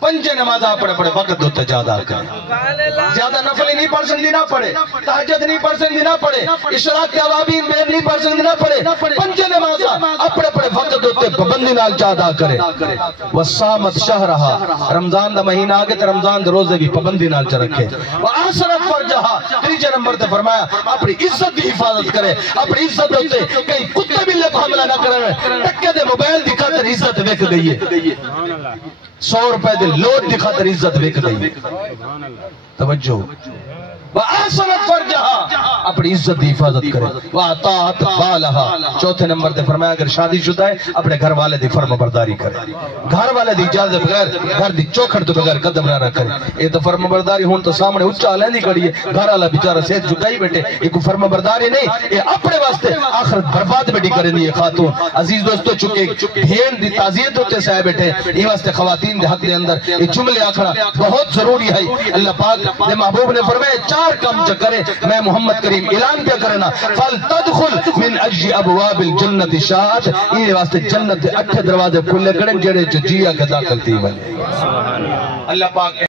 پنجے نمازہ پڑھے پڑھے وقت دوتے جادہ کریں زیادہ نفلی نہیں پڑھ سکتی نہ پڑھے تہجد نہیں پڑھ سکتی نہ پڑھے اشراق کے عوابین بیر نہیں پڑھ سکتی نہ پڑھے پنجے نمازہ اپنے پڑھے وقت دوتے پابندی نال جادہ کرے وَسَامَتْ شَهْرَهَا رمضان دا مہینہ آگے تو رمضان دا روزے بھی پابندی نال چ رکھے وَآسَرَتْ فَرْجَهَا تیجے نمبر تے فرمایا اپنی عزت دی حفاظت کرے اپنی عزت ہوتے کہیں کتے بھی لے حملہ نہ کرے ٹکے دے موبائل دی خاطر عزت ویک گئی ہے 100 روپے دے لوٹ دی خاطر عزت ویک گئی توجہ وَآسَرَتْ فَرْجَهَا اپنی عزت دی حفاظت کرے وَأَطَاعَتْ بَالَهَا چوتھے نمبر تے فرمایا اگر شادی شدہ ہے اپنے گھر والے دی فرما برداری کرے گھر والے دی اجازت بغیر گھر دی چوکھٹ تو بغیر قدم نہ رکھے یہ تو فرما برداری ہون تو سامنے اچھا لیندی کڑی ہے گھر والا بیچارہ سیت جھکائی بیٹھے یہ کوئی فرما برداری نہیں یہ اپنے واسطے آخرت برباد بیٹی کرے دی خاتون عزیز دوستو چکے بھین دی تعزیت ہوتے سائے بیٹھے یہ واسطے خواتین دے حق دے اندر یہ جملے آکھنا بہت ضروری ہے اللہ پاک نے محبوب نے فرمایا کام چکرے میں محمد کریم اعلان پہ کرنا فَلْتَدْخُلْ مِنْ أَجْجِ أَبْوَابِ الْجَنَّةِ شَاعَتْ یہ واسطے جنت 8 دروازے کھلے کریں جڑے جو جیا کے داخل تھی والے اللہ پاک